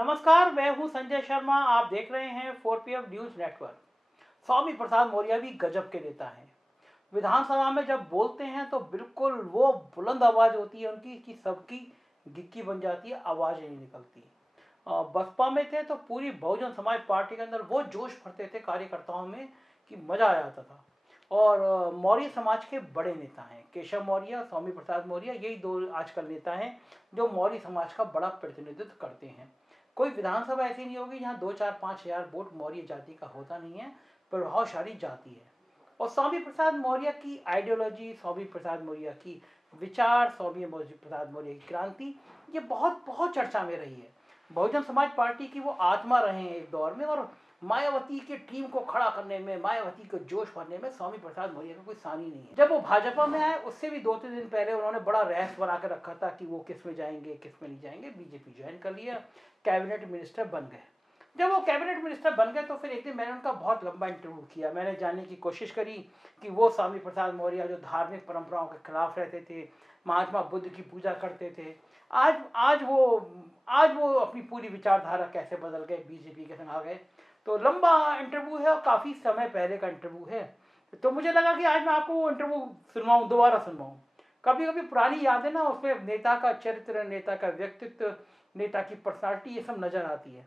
नमस्कार, मैं हूं संजय शर्मा। आप देख रहे हैं 4PM news network. Swami Prasad Maurya भी गजब के नेता हैं। विधानसभा में जब बोलते हैं तो बिल्कुल वो बुलंद आवाज होती है उनकी कि सबकी गिक्की बन जाती है, आवाज नहीं निकलती। बसपा में थे तो पूरी बहुजन समाज पार्टी के अंदर वो जोश भरते थे कार्यकर्ताओं में कि मजा आ जाता था। और मौर्य समाज के बड़े नेता हैं केशव मौर्य, स्वामी प्रसाद मौर्य, यही दो आजकल नेता हैं जो मौर्य समाज का बड़ा प्रतिनिधित्व करते हैं। कोई विधानसभा ऐसी नहीं होगी जहां 2, 4, 5 हजार वोट मौर्य जाति का होता नहीं है। प्रभावशाली जाति है। और स्वामी प्रसाद मौर्य की आइडियोलॉजी, स्वामी प्रसाद मौर्य की विचार, स्वामी प्रसाद मौर्य की क्रांति, ये बहुत बहुत चर्चा में रही है। बहुजन समाज पार्टी की वो आत्मा रहे हैं एक दौर में। और मायावती की टीम को खड़ा करने में, मायावती को जोश भरने में स्वामी प्रसाद मौर्य का कोई सानी नहीं है। जब वो भाजपा में आए उससे भी 2-3 दिन पहले उन्होंने बड़ा रहस्य बना के रखा था कि वो किस में जाएंगे, किस में नहीं जाएंगे। बीजेपी ज्वाइन कर लिया, कैबिनेट मिनिस्टर बन गए। जब वो कैबिनेट मिनिस्टर बन गए तो फिर एक दिन मैंने उनका बहुत लंबा इंटरव्यू किया। मैंने जानने की कोशिश करी कि वो स्वामी प्रसाद मौर्य जो धार्मिक परंपराओं के खिलाफ रहते थे, महात्मा बुद्ध की पूजा करते थे, आज वो अपनी पूरी विचारधारा कैसे बदल गए, बीजेपी के संग आ गए। तो लंबा इंटरव्यू है और काफ़ी समय पहले का इंटरव्यू है। तो मुझे लगा कि आज मैं आपको वो इंटरव्यू सुनवाऊँ, दोबारा सुनवाऊँ। कभी कभी पुरानी यादें ना, उसमें नेता का चरित्र, नेता का व्यक्तित्व, नेता की पर्सनालिटी, ये सब नजर आती है।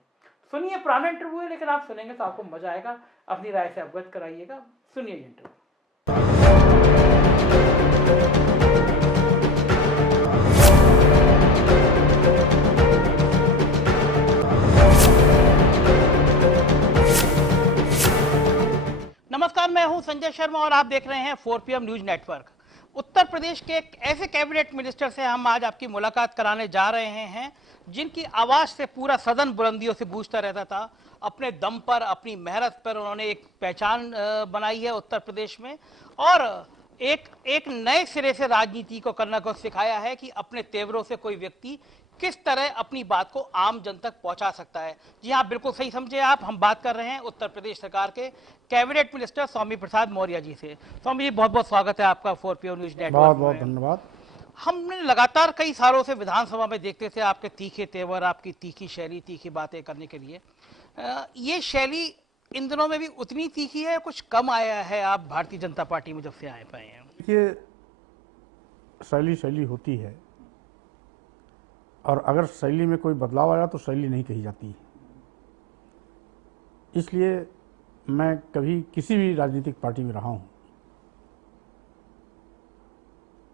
सुनिए, पुराना इंटरव्यू है लेकिन आप सुनेंगे तो आपको मजा आएगा। अपनी राय से अवगत कराइएगा। सुनिए इंटरव्यू। नमस्कार, मैं हूं संजय शर्मा और आप देख रहे हैं 4PM news network. Uttar Pradesh के एक ऐसे कैबिनेट मिनिस्टर से हम आज आपकी मुलाकात कराने जा रहे हैं जिनकी आवाज से पूरा सदन बुलंदियों से गूंजता रहता था। अपने दम पर, अपनी मेहनत पर उन्होंने एक पहचान बनाई है उत्तर प्रदेश में, और एक नए सिरे से राजनीति को करना को सिखाया है कि अपने तेवरों से कोई व्यक्ति किस तरह अपनी बात को आम जन तक पहुंचा सकता है। जी हाँ, बिल्कुल सही समझे आप। हम बात कर रहे हैं उत्तर प्रदेश सरकार के कैबिनेट मिनिस्टर स्वामी प्रसाद मौर्य जी से। स्वामी जी, बहुत बहुत स्वागत है आपका 4PM न्यूज नेटवर्क। बहुत बहुत धन्यवाद। हमने लगातार कई सालों से विधानसभा में देखते थे आपके तीखे तेवर, आपकी तीखी शैली, तीखी बातें करने के लिए। ये शैली इन दिनों में भी उतनी तीखी है, कुछ कम आया है आप भारतीय जनता पार्टी में जब से आए पाए हैं? देखिए, शैली होती है, और अगर शैली में कोई बदलाव आया तो शैली नहीं कही जाती। इसलिए मैं कभी किसी भी राजनीतिक पार्टी में रहा हूँ,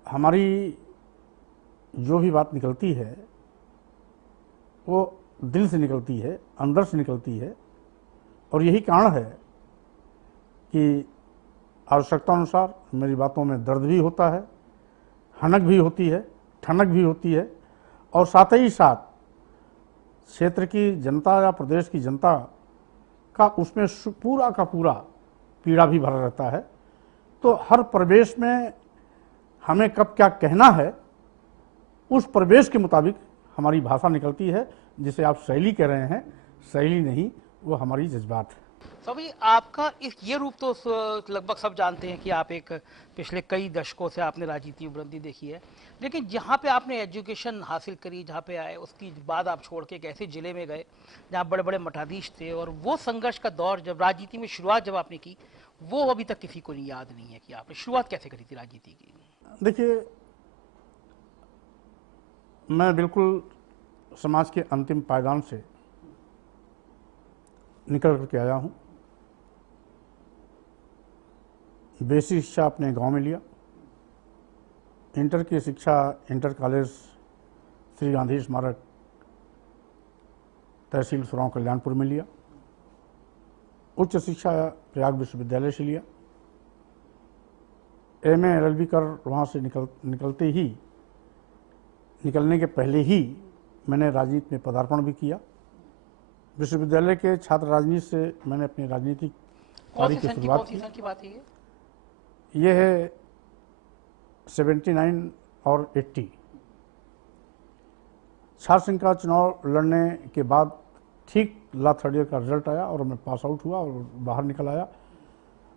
हमारी जो भी बात निकलती है वो दिल से निकलती है, अंदर से निकलती है। और यही कारण है कि आवश्यकता अनुसार मेरी बातों में दर्द भी होता है, हनक भी होती है, ठनक भी होती है, और साथ ही साथ क्षेत्र की जनता या प्रदेश की जनता का उसमें पूरा का पूरा पीड़ा भी भरा रहता है। तो हर प्रवेश में हमें कब क्या कहना है, उस प्रवेश के मुताबिक हमारी भाषा निकलती है। जिसे आप शैली कह रहे हैं, शैली नहीं, वो हमारी जज्बात है। स्वामी, आपका ये रूप तो लगभग सब जानते हैं कि आप एक पिछले कई दशकों से आपने राजनीति में वृद्धि देखी है, लेकिन जहाँ पे आपने एजुकेशन हासिल करी, जहाँ पे आए, उसकी बाद आप छोड़ के एक ऐसे जिले में गए जहाँ बड़े बड़े मठाधीश थे, और वो संघर्ष का दौर, जब राजनीति में शुरुआत जब आपने की, वो अभी तक किसी को याद नहीं है कि आपने शुरुआत कैसे करी थी राजनीति की। देखिए, मैं बिल्कुल समाज के अंतिम पायदान से निकल करके आया हूँ। बेसिक शिक्षा अपने गांव में लिया, इंटर की शिक्षा इंटर कॉलेज श्री गांधी स्मारक तहसील सुराव कल्याणपुर में लिया, उच्च शिक्षा प्रयाग विश्वविद्यालय से लिया, MA LLB कर वहाँ से निकलने के पहले ही मैंने राजनीति में पदार्पण भी किया। विश्वविद्यालय के छात्र राजनीति से मैंने अपनी राजनीतिक कार्य की शुरुआत की। ये है 79 और 80। छात्र संघ का चुनाव लड़ने के बाद ठीक लास्ट थर्ड ईयर का रिजल्ट आया और मैं पास आउट हुआ और बाहर निकल आया।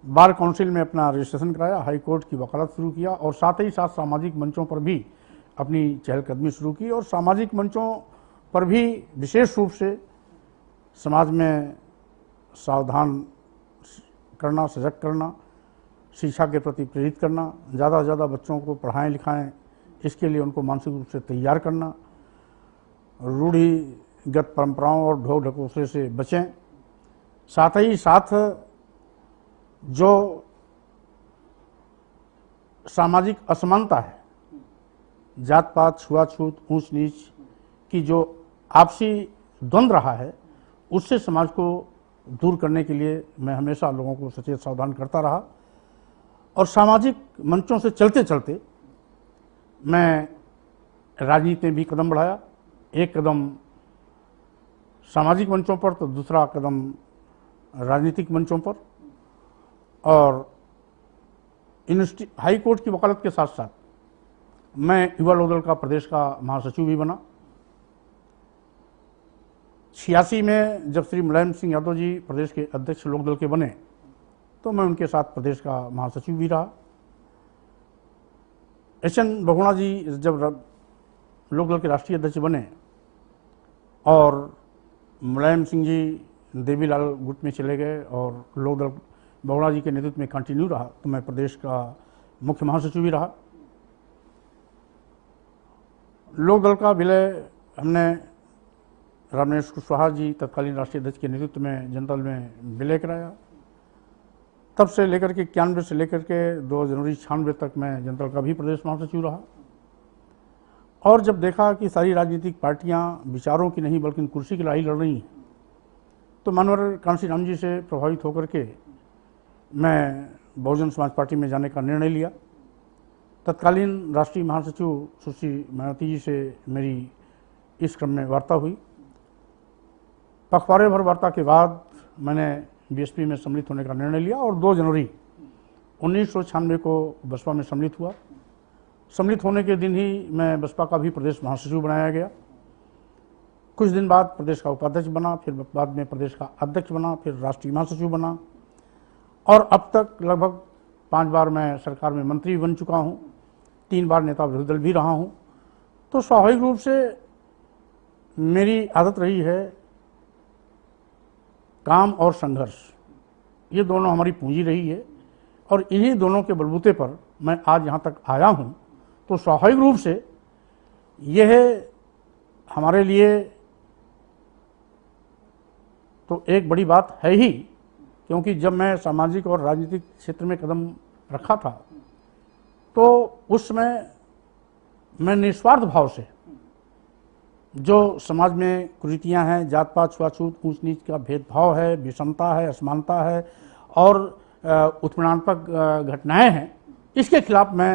बार काउंसिल में अपना रजिस्ट्रेशन कराया, हाई कोर्ट की वकालत शुरू किया, और साथ ही साथ सामाजिक मंचों पर भी अपनी चहलकदमी शुरू की। और सामाजिक मंचों पर भी विशेष रूप से समाज में सावधान करना, सजग करना, शिक्षा के प्रति प्रेरित करना, ज़्यादा से ज़्यादा बच्चों को पढ़ाएं लिखाएं, इसके लिए उनको मानसिक रूप से तैयार करना, रूढ़िगत परंपराओं और ढोक ढकोसले से बचें। साथ ही साथ जो सामाजिक असमानता है, जात पात, छुआछूत, ऊंच नीच की जो आपसी द्वंद्व रहा है, उससे समाज को दूर करने के लिए मैं हमेशा लोगों को सचेत सावधान करता रहा। और सामाजिक मंचों से चलते चलते मैं राजनीति में भी कदम बढ़ाया। एक कदम सामाजिक मंचों पर तो दूसरा कदम राजनीतिक मंचों पर, और हाई कोर्ट की वकालत के साथ साथ मैं युवा लोकदल का प्रदेश का महासचिव भी बना। 86 में जब श्री मुलायम सिंह यादव जी प्रदेश के अध्यक्ष लोकदल के बने तो मैं उनके साथ प्रदेश का महासचिव भी रहा। एच.एन. बहुगुणा जी जब लोकदल के राष्ट्रीय अध्यक्ष बने और मुलायम सिंह जी देवीलाल गुट में चले गए और लोकदल बहुगुणा जी के नेतृत्व में कंटिन्यू रहा, तो मैं प्रदेश का मुख्य महासचिव भी रहा। लोकदल का विलय हमने रामेश कुशवाहा जी तत्कालीन राष्ट्रीय अध्यक्ष के नेतृत्व में जनता दल में विलय कराया। तब से लेकर के 91 से लेकर के 2 जनवरी 96 तक मैं जनता दल का भी प्रदेश महासचिव रहा। और जब देखा कि सारी राजनीतिक पार्टियां विचारों की नहीं बल्कि कुर्सी की लड़ाई लड़ रही हैं, तो मानवर कांशीराम जी से प्रभावित होकर के मैं बहुजन समाज पार्टी में जाने का निर्णय लिया। तत्कालीन राष्ट्रीय महासचिव सुश्री मायावती जी से मेरी इस क्रम में वार्ता हुई। पखवाड़े भर वार्ता के बाद मैंने बीएसपी में सम्मिलित होने का निर्णय लिया और 2 जनवरी 1996 को बसपा में सम्मिलित हुआ। सम्मिलित होने के दिन ही मैं बसपा का भी प्रदेश महासचिव बनाया गया। कुछ दिन बाद प्रदेश का उपाध्यक्ष बना, फिर बाद में प्रदेश का अध्यक्ष बना, फिर राष्ट्रीय महासचिव बना, और अब तक लगभग 5 बार मैं सरकार में मंत्री बन चुका हूँ, 3 बार नेता विरोधी दल भी रहा हूँ। तो स्वाभाविक रूप से मेरी आदत रही है काम और संघर्ष, ये दोनों हमारी पूंजी रही है, और इन्हीं दोनों के बलबूते पर मैं आज यहाँ तक आया हूँ। तो स्वाभाविक रूप से यह हमारे लिए तो एक बड़ी बात है ही, क्योंकि जब मैं सामाजिक और राजनीतिक क्षेत्र में कदम रखा था तो उस समय मैं निस्वार्थ भाव से जो समाज में कुरीतियाँ हैं, जात पात, छुआछूत, ऊंच नीच का भेदभाव है, विषमता है, असमानता है और उत्पीड़नात्मक घटनाएं हैं, इसके खिलाफ मैं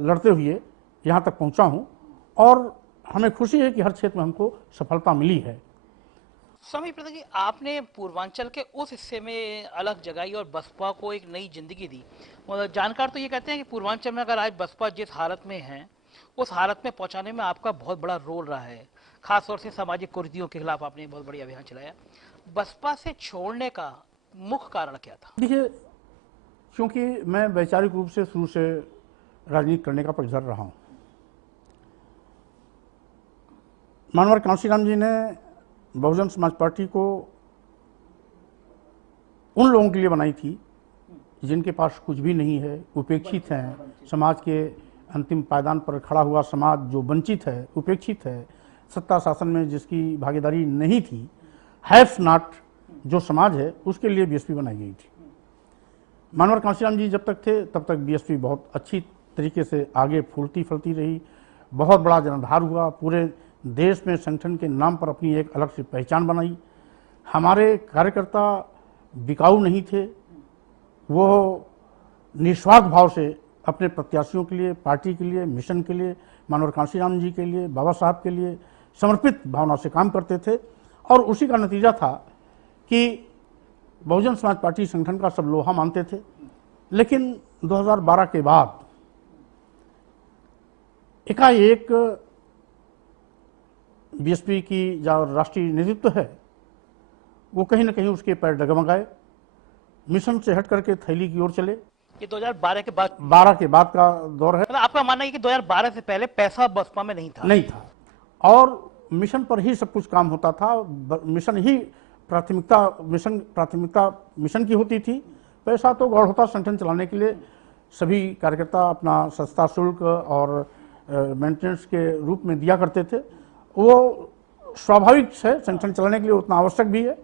लड़ते हुए यहाँ तक पहुँचा हूँ। और हमें खुशी है कि हर क्षेत्र में हमको सफलता मिली है। स्वामी प्रसाद जी, आपने पूर्वांचल के उस हिस्से में अलग जगाई और बसपा को एक नई जिंदगी दी। मतलब जानकार तो ये कहते हैं कि पूर्वांचल में अगर आज बसपा जिस हालत में है, उस हालत में पहुंचाने में आपका बहुत बड़ा रोल रहा है। खासतौर से सामाजिक कुरीतियों के खिलाफ आपने बहुत बड़ी अभियान चलाया। बसपा से छोड़ने का मुख्य कारण क्या था? देखिए, क्योंकि मैं वैचारिक रूप से शुरू से राजनीति करने का पक्षधर रहा हूँ। मानवर कांशीराम जी ने बहुजन समाज पार्टी को उन लोगों के लिए बनाई थी जिनके पास कुछ भी नहीं है, उपेक्षित हैं, समाज के अंतिम पायदान पर खड़ा हुआ समाज जो वंचित है, उपेक्षित है, सत्ता शासन में जिसकी भागीदारी नहीं थी, हैव्स नॉट जो समाज है, उसके लिए बीएसपी बनाई गई थी। मानवर कांशीराम जी जब तक थे तब तक बीएसपी बहुत अच्छी तरीके से आगे फूलती फलती रही, बहुत बड़ा जनाधार हुआ, पूरे देश में संगठन के नाम पर अपनी एक अलग सी पहचान बनाई। हमारे कार्यकर्ता बिकाऊ नहीं थे, वो निस्वार्थ भाव से अपने प्रत्याशियों के लिए, पार्टी के लिए, मिशन के लिए, मानवर कांशीराम जी के लिए, बाबा साहब के लिए समर्पित भावना से काम करते थे। और उसी का नतीजा था कि बहुजन समाज पार्टी संगठन का सब लोहा मानते थे। लेकिन 2012 के बाद एकाएक बीएसपी की जो राष्ट्रीय नेतृत्व है वो कहीं ना कहीं उसके पैर डगमगाए, मिशन से हट करके थैली की ओर चले। ये 2012 के बाद 12 के बाद का दौर है। मतलब आपका मानना है कि 2012 से पहले पैसा बसपा में नहीं था? नहीं था। और मिशन पर ही सब कुछ काम होता था, मिशन ही प्राथमिकता मिशन की होती थी। पैसा तो गौड़ होता संगठन चलाने के लिए, सभी कार्यकर्ता अपना सस्ता शुल्क और मेंटेनेंस के रूप में दिया करते थे। वो स्वाभाविक है, संगठन चलाने के लिए उतना आवश्यक भी है।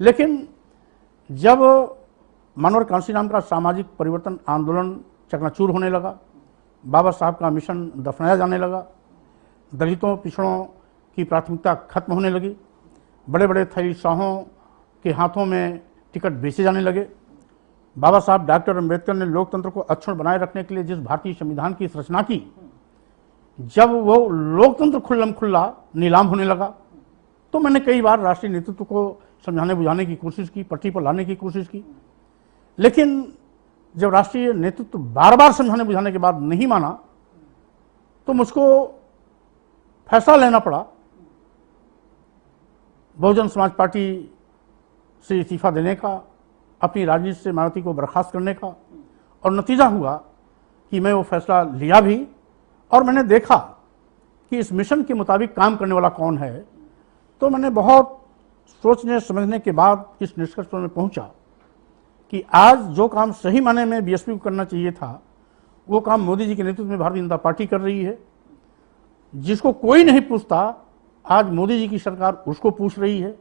लेकिन जब मानवर कांशीराम का सामाजिक परिवर्तन आंदोलन चकनाचूर होने लगा, बाबा साहब का मिशन दफनाया जाने लगा, दलितों पिछड़ों की प्राथमिकता खत्म होने लगी, बड़े बड़े थैली शाहों के हाथों में टिकट बेचे जाने लगे, बाबा साहब डॉक्टर अम्बेडकर ने लोकतंत्र को अक्षुण्ण बनाए रखने के लिए जिस भारतीय संविधान की रचना की, जब वो लोकतंत्र खुल्लम खुल्ला नीलाम होने लगा, तो मैंने कई बार राष्ट्रीय नेतृत्व को समझाने बुझाने की कोशिश की, पटरी पर लाने की कोशिश की। लेकिन जब राष्ट्रीय नेतृत्व बार बार समझाने बुझाने के बाद नहीं माना, तो मुझको फैसला लेना पड़ा बहुजन समाज पार्टी से इस्तीफा देने का, अपनी राजनीति से मायावती को बर्खास्त करने का। और नतीजा हुआ कि मैं वो फैसला लिया भी, और मैंने देखा कि इस मिशन के मुताबिक काम करने वाला कौन है। तो मैंने बहुत सोचने समझने के बाद इस निष्कर्ष पर मैं पहुंचा कि आज जो काम सही माने में बीएसपी को करना चाहिए था, वो काम मोदी जी के नेतृत्व में भारतीय जनता पार्टी कर रही है। जिसको कोई नहीं पूछता, आज मोदी जी की सरकार उसको पूछ रही है।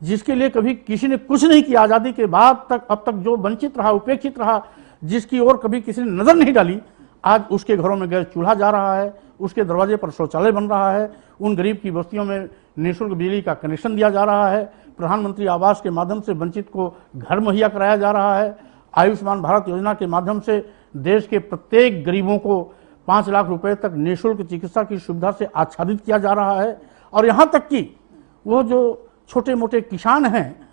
जिसके लिए कभी किसी ने कुछ नहीं किया आज़ादी के बाद तक, अब तक जो वंचित रहा, उपेक्षित रहा, जिसकी ओर कभी किसी ने नजर नहीं डाली, आज उसके घरों में गैस चूल्हा जा रहा है, उसके दरवाजे पर शौचालय बन रहा है, उन गरीब की बस्तियों में निःशुल्क बिजली का कनेक्शन दिया जा रहा है, प्रधानमंत्री आवास के माध्यम से वंचित को घर मुहैया कराया जा रहा है, आयुष्मान भारत योजना के माध्यम से देश के प्रत्येक गरीबों को 5 लाख रुपए तक निःशुल्क चिकित्सा की सुविधा से आच्छादित किया जा रहा है। और यहाँ तक कि वो जो छोटे मोटे किसान हैं,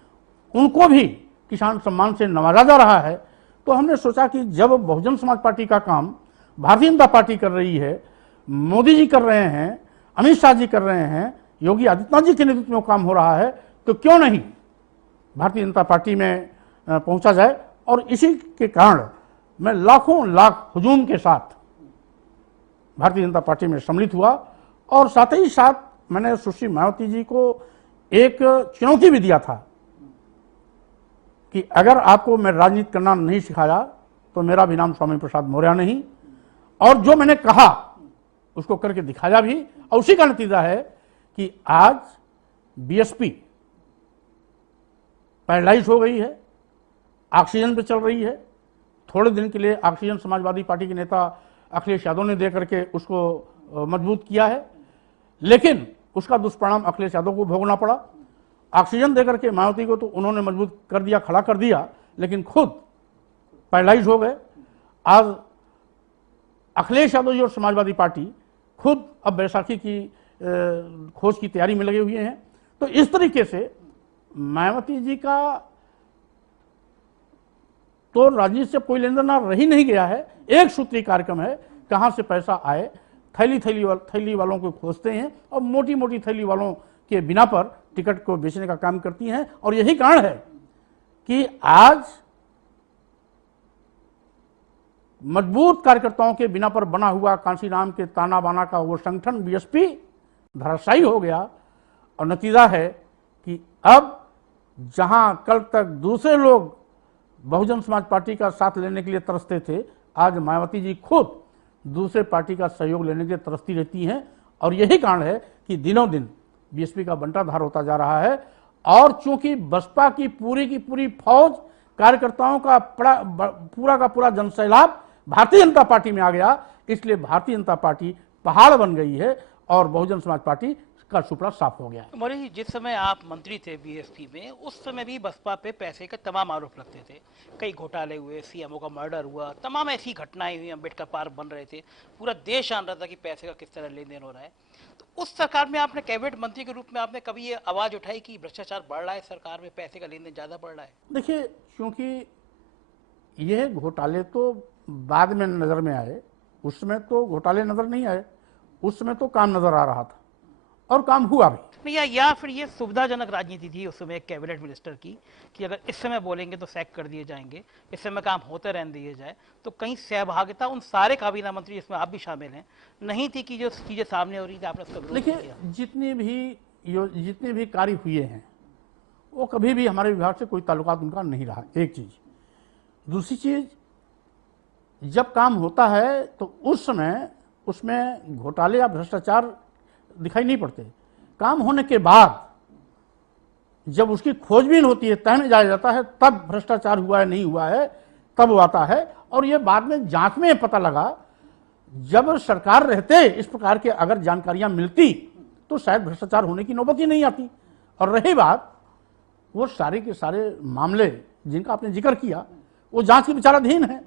उनको भी किसान सम्मान से नवाजा जा रहा है। तो हमने सोचा कि जब बहुजन समाज पार्टी का काम भारतीय जनता पार्टी कर रही है, मोदी जी कर रहे हैं, अमित शाह जी कर रहे हैं, योगी आदित्यनाथ जी के नेतृत्व में काम हो रहा है, तो क्यों नहीं भारतीय जनता पार्टी में पहुंचा जाए। और इसी के कारण मैं लाखों लाख हुजूम के साथ भारतीय जनता पार्टी में सम्मिलित हुआ। और साथ ही साथ मैंने सुश्री मायावती जी को एक चुनौती भी दिया था कि अगर आपको मैं राजनीति करना नहीं सिखाया तो मेरा भी नाम स्वामी प्रसाद मौर्य नहीं। और जो मैंने कहा उसको करके दिखाया भी, और उसी का नतीजा है कि आज बीएसपी पैरालाइज हो गई है, ऑक्सीजन पे चल रही है। थोड़े दिन के लिए ऑक्सीजन समाजवादी पार्टी के नेता अखिलेश यादव ने दे करके उसको मजबूत किया है, लेकिन उसका दुष्परिणाम अखिलेश यादव को भोगना पड़ा। ऑक्सीजन देकर के मायावती को तो उन्होंने मजबूत कर दिया, खड़ा कर दिया, लेकिन खुद पैरालाइज हो गए। आज अखिलेश यादव जी और समाजवादी पार्टी खुद अब बैसाखी की खोज की तैयारी में लगे हुए हैं। तो इस तरीके से मायावती जी का तो राजनीति से कोई लेन देन रही नहीं गया है, एक सूत्री कार्यक्रम है, कहां से पैसा आए, थैली वालों को खोजते हैं और मोटी मोटी थैली वालों के बिना पर टिकट को बेचने का काम करती हैं। और यही कारण है कि आज मजबूत कार्यकर्ताओं के बिना पर बना हुआ कांशीराम के ताना बाना का वो संगठन बीएसपी धराशायी हो गया। और नतीजा है कि अब जहां कल तक दूसरे लोग बहुजन समाज पार्टी का साथ लेने के लिए तरसते थे, आज मायावती जी खुद दूसरे पार्टी का सहयोग लेने के लिए तरसती रहती हैं। और यही कारण है कि दिनों दिन बीएसपी का बंटाधार होता जा रहा है। और चूंकि बसपा की पूरी फौज कार्यकर्ताओं का पूरा जनसैलाब भारतीय जनता पार्टी में आ गया, इसलिए भारतीय जनता पार्टी पहाड़ बन गई है और बहुजन समाज पार्टी का सुपड़ा साफ हो गया है। मौर्य जी, जिस समय आप मंत्री थे बीएसपी में, उस समय भी बसपा पे पैसे के तमाम आरोप लगते थे। कई घोटाले हुए, सीएमओ का मर्डर हुआ, तमाम ऐसी घटनाएं हुई, अम्बेडकर पार्क बन रहे थे, पूरा देश जान रहा था कि पैसे का किस तरह लेन देन हो रहा है। तो उस सरकार में आपने कैबिनेट मंत्री के रूप में आपने कभी ये आवाज उठाई कि भ्रष्टाचार बढ़ रहा है, सरकार में पैसे का लेन देन ज्यादा बढ़ रहा है? देखिए, क्योंकि ये घोटाले तो बाद में नजर में आए, उस समय तो घोटाले नजर नहीं आए, उस समय तो काम नजर आ रहा था। और काम हुआ भी। नहीं, या फिर ये सुविधाजनक राजनीति थी उस समय एक कैबिनेट मिनिस्टर की कि अगर इस समय बोलेंगे तो सैक कर दिए जाएंगे, इस समय काम होते रहने दिए जाए, तो कहीं सहभागिता उन सारे काबीना मंत्री जिसमें आप भी शामिल हैं नहीं थी कि जो चीजें सामने हो रही थी आपने उसका विरोध देखिए, किया? जितने भी कार्य हुए हैं वो कभी भी हमारे विभाग से कोई ताल्लुकात उनका नहीं रहा, एक चीज। दूसरी चीज, जब काम होता है तो उस समय उसमें घोटाले या भ्रष्टाचार दिखाई नहीं पड़ते। काम होने के बाद जब उसकी खोजबीन होती है, तय में जाया जाता है, तब भ्रष्टाचार हुआ है नहीं हुआ है तब वो आता है। और ये बाद में जांच में पता लगा, जब सरकार रहते इस प्रकार के अगर जानकारियां मिलती तो शायद भ्रष्टाचार होने की नौबत ही नहीं आती। और रही बात, वो सारे के सारे मामले जिनका आपने जिक्र किया वो जांच के विचाराधीन है।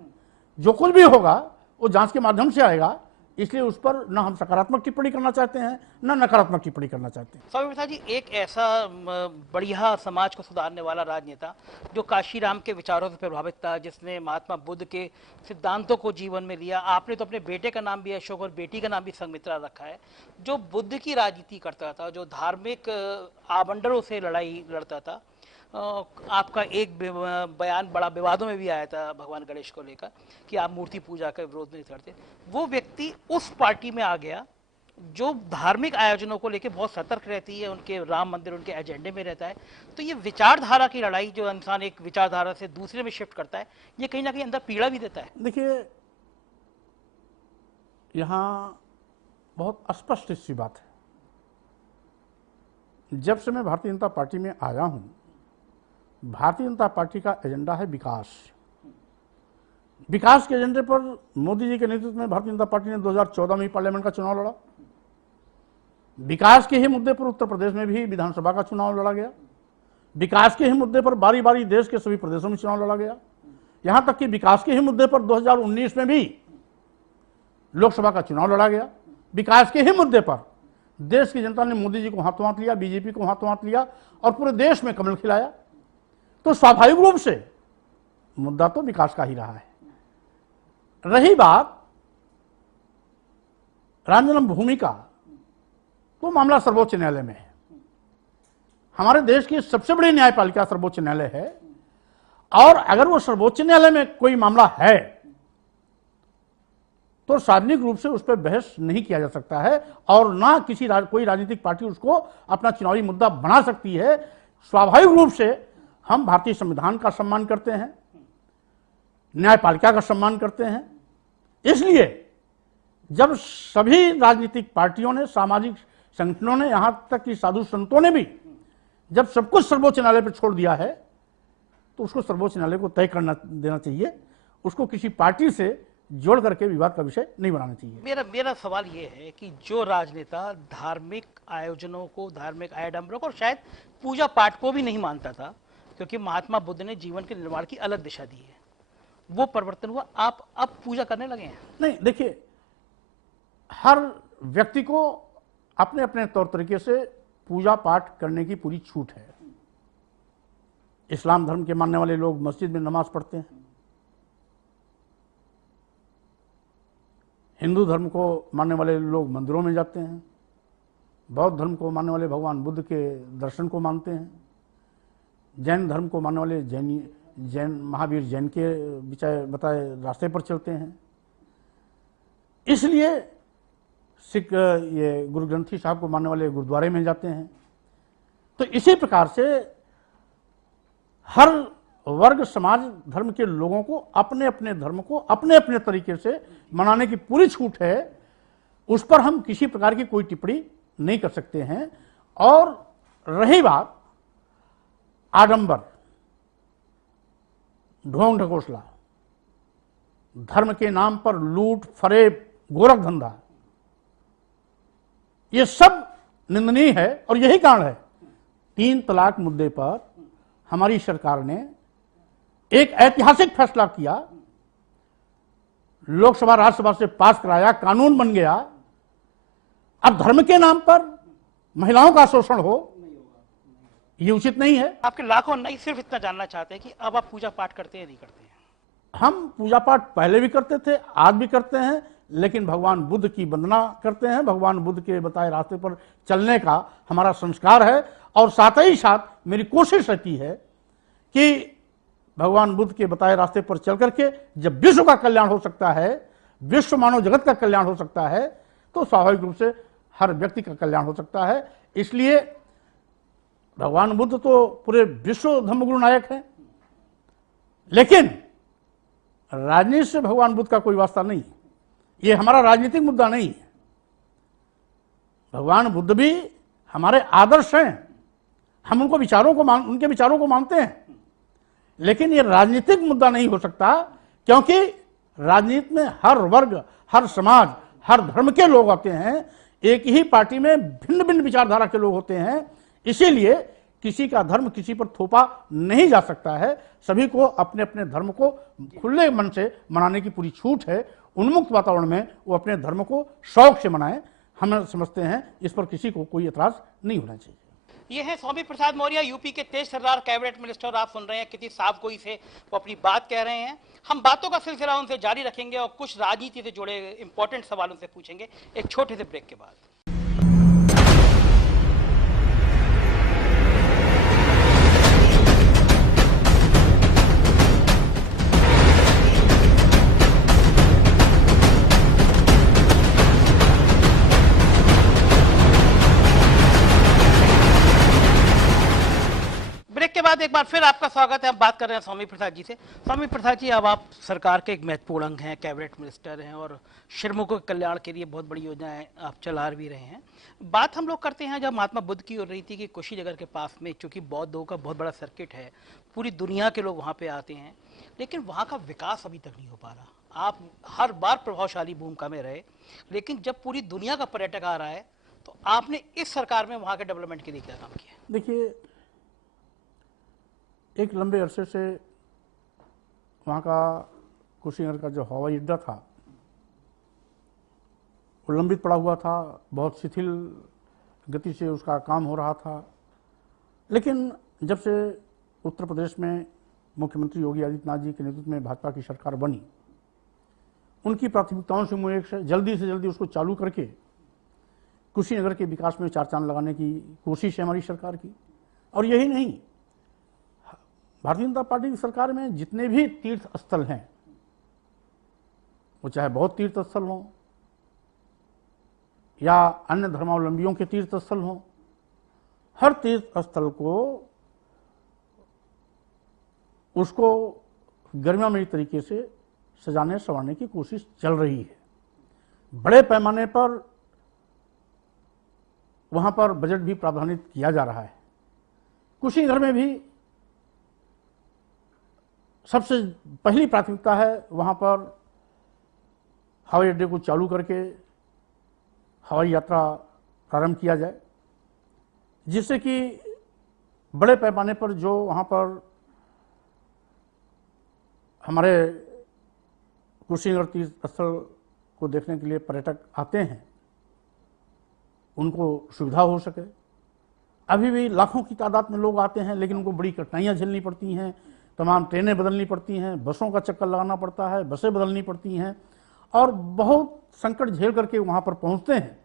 जो कुछ भी होगा वो जांच के माध्यम से आएगा, इसलिए उस पर न हम सकारात्मक टिप्पणी करना चाहते हैं न नकारात्मक टिप्पणी करना चाहते हैं। स्वामी प्रसाद जी, एक ऐसा बढ़िया समाज को सुधारने वाला राजनेता जो काशीराम के विचारों से प्रभावित था, जिसने महात्मा बुद्ध के सिद्धांतों को जीवन में लिया। आपने तो अपने बेटे का नाम भी अशोक और बेटी का नाम भी संघमित्रा रखा है, जो बुद्ध की राजनीति करता था, जो धार्मिक आवंडरों से लड़ाई लड़ता था। आपका एक बयान बड़ा विवादों में भी आया था भगवान गणेश को लेकर कि आप मूर्ति पूजा का विरोध नहीं करते। वो व्यक्ति उस पार्टी में आ गया जो धार्मिक आयोजनों को लेकर बहुत सतर्क रहती है, उनके राम मंदिर उनके एजेंडे में रहता है। तो ये विचारधारा की लड़ाई, जो इंसान एक विचारधारा से दूसरे में शिफ्ट करता है, ये कहीं ना कहीं अंदर पीड़ा भी देता है। देखिए, यहाँ बहुत स्पष्ट सी बात है। जब से मैं भारतीय जनता पार्टी में आया हूं, भारतीय जनता पार्टी का एजेंडा है विकास। विकास के एजेंडे पर मोदी जी के नेतृत्व में भारतीय जनता पार्टी ने 2014 में पार्लियामेंट का चुनाव लड़ा। विकास के ही मुद्दे पर उत्तर प्रदेश में भी विधानसभा का चुनाव लड़ा गया। विकास के ही मुद्दे पर बारी बारी देश के सभी प्रदेशों में चुनाव लड़ा गया। यहां तक कि विकास के ही मुद्दे पर 2019 में भी लोकसभा का चुनाव लड़ा गया। विकास के ही मुद्दे पर देश की जनता ने मोदी जी को हाथों हाथ लिया, बीजेपी को हाथों हाथ लिया और पूरे देश में कमल खिलाया। तो स्वाभाविक रूप से मुद्दा तो विकास का ही रहा है। रही बात राम जन्मभूमि का, तो मामला सर्वोच्च न्यायालय में है। हमारे देश की सबसे बड़ी न्यायपालिका सर्वोच्च न्यायालय है, और अगर वो सर्वोच्च न्यायालय में कोई मामला है तो सार्वजनिक रूप से उस पर बहस नहीं किया जा सकता है, और ना कोई राजनीतिक पार्टी उसको अपना चुनावी मुद्दा बना सकती है। स्वाभाविक रूप से हम भारतीय संविधान का सम्मान करते हैं, न्यायपालिका का सम्मान करते हैं। इसलिए जब सभी राजनीतिक पार्टियों ने, सामाजिक संगठनों ने, यहां तक कि साधु संतों ने भी जब सब कुछ सर्वोच्च न्यायालय पर छोड़ दिया है, तो उसको सर्वोच्च न्यायालय को तय करना देना चाहिए। उसको किसी पार्टी से जोड़ करके विवाद का विषय नहीं बनाना चाहिए। मेरा सवाल ये है कि जो राजनेता धार्मिक आयोजनों को, धार्मिक आडंबरों को और शायद पूजा पाठ को भी नहीं मानता था, क्योंकि महात्मा बुद्ध ने जीवन के निर्माण की अलग दिशा दी है, वो परिवर्तन हुआ, आप अब पूजा करने लगे हैं? नहीं, देखिए, हर व्यक्ति को अपने अपने तौर तरीके से पूजा पाठ करने की पूरी छूट है। इस्लाम धर्म के मानने वाले लोग मस्जिद में नमाज पढ़ते हैं, हिंदू धर्म को मानने वाले लोग मंदिरों में जाते हैं, बौद्ध धर्म को मानने वाले भगवान बुद्ध के दर्शन को मानते हैं, जैन धर्म को मानने वाले जैन महावीर जैन के बताए रास्ते पर चलते हैं। इसलिए सिख ये गुरु ग्रंथी साहब को मानने वाले गुरुद्वारे में जाते हैं। तो इसी प्रकार से हर वर्ग, समाज, धर्म के लोगों को अपने अपने धर्म को अपने अपने तरीके से मनाने की पूरी छूट है। उस पर हम किसी प्रकार की कोई टिप्पणी नहीं कर सकते हैं। और रही बात आडंबर, ढोंग ढकोसला, धर्म के नाम पर लूट फरेब, गोरख धंधा, ये सब निंदनीय है। और यही कारण है 3 तलाक मुद्दे पर हमारी सरकार ने एक ऐतिहासिक फैसला किया, लोकसभा राज्यसभा से पास कराया, कानून बन गया। अब धर्म के नाम पर महिलाओं का शोषण हो, ये उचित नहीं है। आपके लाखों नहीं, सिर्फ इतना जानना चाहते हैं कि अब आप पूजा पाठ करते हैं नहीं करते हैं? हम पूजा पाठ पहले भी करते थे, आज भी करते हैं, लेकिन भगवान बुद्ध की वंदना करते हैं। भगवान बुद्ध के बताए रास्ते पर चलने का हमारा संस्कार है और साथ ही साथ मेरी कोशिश रहती है कि भगवान बुद्ध के बताए रास्ते पर चल करके जब विश्व का कल्याण हो सकता है, विश्व मानव जगत का कल्याण हो सकता है, तो स्वाभाविक रूप से हर व्यक्ति का कल्याण हो सकता है। इसलिए भगवान बुद्ध तो पूरे विश्व धर्मगुरु नायक हैं, लेकिन राजनीति से भगवान बुद्ध का कोई वास्ता नहीं। ये हमारा राजनीतिक मुद्दा नहीं है। भगवान बुद्ध भी हमारे आदर्श हैं, हम उनके विचारों को मानते हैं, लेकिन ये राजनीतिक मुद्दा नहीं हो सकता, क्योंकि राजनीति में हर वर्ग, हर समाज, हर धर्म के लोग आते हैं। एक ही पार्टी में भिन्न भिन्न विचारधारा के लोग होते हैं, इसीलिए किसी का धर्म किसी पर थोपा नहीं जा सकता है। सभी को अपने अपने धर्म को खुले मन से मनाने की पूरी छूट है। उन्मुक्त वातावरण में वो अपने धर्म को शौक से मनाएं, हम समझते हैं इस पर किसी को कोई एतराज नहीं होना चाहिए। ये है स्वामी प्रसाद मौर्य, यूपी के तेज तर्रार कैबिनेट मिनिस्टर। आप सुन रहे हैं कितनी साफ गोई से वो अपनी बात कह रहे हैं। हम बातों का सिलसिला उनसे जारी रखेंगे और कुछ राजनीति से जुड़े इंपॉर्टेंट सवालों से पूछेंगे एक छोटे से ब्रेक के बाद। ब्रेक के बाद एक बार फिर आपका स्वागत है। हम बात कर रहे हैं स्वामी प्रसाद जी से। स्वामी प्रसाद जी, अब आप सरकार के एक महत्वपूर्ण अंग हैं, कैबिनेट मिनिस्टर हैं और श्रमिकों के कल्याण के लिए बहुत बड़ी योजनाएं आप चला भी रहे हैं। बात हम लोग करते हैं जब महात्मा बुद्ध की हो रही थी कि कुशीनगर के पास में, चूंकि बौद्धों का बहुत बड़ा सर्किट है, पूरी दुनिया के लोग वहाँ पे आते हैं, लेकिन वहाँ का विकास अभी तक नहीं हो पा रहा। आप हर बार प्रभावशाली भूमिका में रहे, लेकिन जब पूरी दुनिया का पर्यटक आ रहा है तो आपने इस सरकार में वहाँ के डेवलपमेंट के लिए क्या काम किया? देखिए, एक लंबे अरसे से वहाँ का कुशीनगर का जो हवाई अड्डा था वो लंबित पड़ा हुआ था, बहुत शिथिल गति से उसका काम हो रहा था। लेकिन जब से उत्तर प्रदेश में मुख्यमंत्री योगी आदित्यनाथ जी के नेतृत्व में भाजपा की सरकार बनी, उनकी प्राथमिकताओं से मुझे जल्दी से जल्दी उसको चालू करके कुशीनगर के विकास में चार चांद लगाने की कोशिश है हमारी सरकार की। और यही नहीं, भारतीय जनता पार्टी की सरकार में जितने भी तीर्थ स्थल हैं, वो चाहे बौद्ध तीर्थ स्थल हों या अन्य धर्मावलंबियों के तीर्थ स्थल हों, हर तीर्थ स्थल को उसको गरिमामयी तरीके से सजाने संवारने की कोशिश चल रही है। बड़े पैमाने पर वहाँ पर बजट भी प्रावधानित किया जा रहा है। कुशीनगर में भी सबसे पहली प्राथमिकता है वहाँ पर हवाई अड्डे को चालू करके हवाई यात्रा प्रारंभ किया जाए, जिससे कि बड़े पैमाने पर जो वहाँ पर हमारे कुशीनगर तीर्थ स्थल को देखने के लिए पर्यटक आते हैं, उनको सुविधा हो सके। अभी भी लाखों की तादाद में लोग आते हैं, लेकिन उनको बड़ी कठिनाइयाँ झेलनी पड़ती हैं। तमाम ट्रेनें बदलनी पड़ती हैं, बसों का चक्कर लगाना पड़ता है, बसें बदलनी पड़ती हैं और बहुत संकट झेल करके वहाँ पर पहुँचते हैं।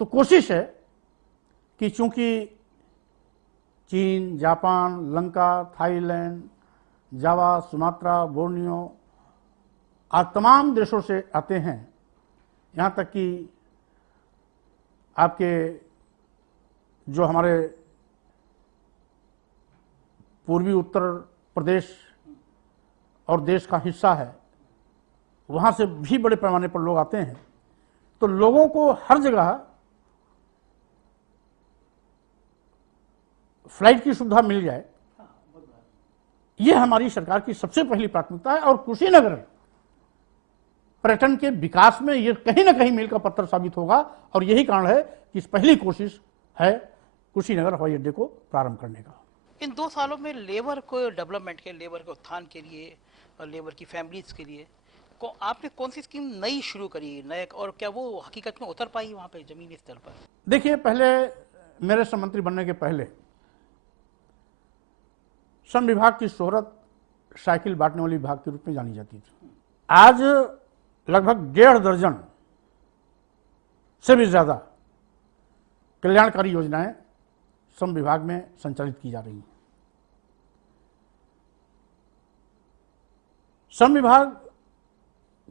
तो कोशिश है कि चूँकि चीन, जापान, लंका, थाईलैंड, जावा, सुमात्रा, बोर्नियो आज तमाम देशों से आते हैं, यहाँ तक कि आपके जो हमारे पूर्वी उत्तर प्रदेश और देश का हिस्सा है, वहाँ से भी बड़े पैमाने पर लोग आते हैं। तो लोगों को हर जगह फ्लाइट की सुविधा मिल जाए, ये हमारी सरकार की सबसे पहली प्राथमिकता है। और कुशीनगर पर्यटन के विकास में ये कहीं ना कहीं मील का पत्थर साबित होगा और यही कारण है कि इस पहली कोशिश है कुशीनगर हवाई अड्डे को प्रारंभ करने का। इन 2 सालों में लेबर को डेवलपमेंट के, लेबर के उत्थान के लिए और लेबर की फैमिलीज के लिए आपने कौन सी स्कीम नई शुरू करी नए, और क्या वो हकीकत में उतर पाई वहाँ पे जमीनी स्तर पर? देखिए, पहले मेरे मंत्री बनने के पहले श्रम विभाग की शोहरत साइकिल बांटने वाली विभाग के रूप में जानी जाती थी। आज लगभग 1.5 दर्जन से भी ज़्यादा कल्याणकारी योजनाएं श्रम विभाग में संचालित की जा रही हैं। श्रम विभाग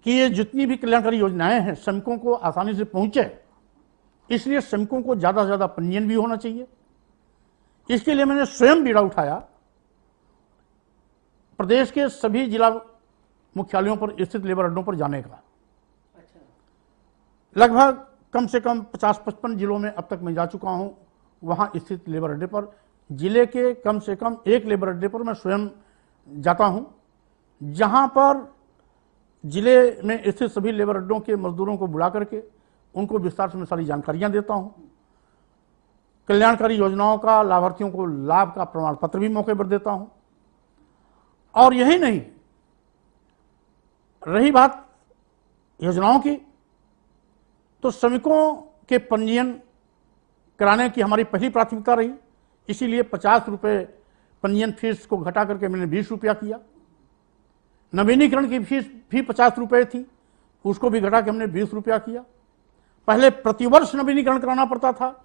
की ये जितनी भी कल्याणकारी योजनाएं हैं श्रमिकों को आसानी से पहुंचे, इसलिए श्रमिकों को ज़्यादा से ज़्यादा पंजीयन भी होना चाहिए। इसके लिए मैंने स्वयं बीड़ा उठाया प्रदेश के सभी जिला मुख्यालयों पर स्थित लेबर अड्डों पर जाने का। लगभग कम से कम 50-55 जिलों में अब तक मैं जा चुका हूं। वहां स्थित लेबर अड्डे पर, जिले के कम से कम एक लेबर अड्डे पर मैं स्वयं जाता हूं, जहां पर जिले में स्थित सभी लेबर अड्डों के मजदूरों को बुला करके उनको विस्तार से मैं सारी जानकारियां देता हूं। कल्याणकारी योजनाओं का लाभार्थियों को लाभ का प्रमाण पत्र भी मौके पर देता हूं। और यही नहीं, रही बात योजनाओं की, तो श्रमिकों के पंजीयन कराने की हमारी पहली प्राथमिकता रही। इसीलिए 50 रुपये पंजीयन फीस को घटा करके मैंने 20 रुपया किया। नवीनीकरण की फीस भी 50 रुपये थी, उसको भी घटा के हमने 20 रुपया किया। पहले प्रतिवर्ष नवीनीकरण कराना पड़ता था,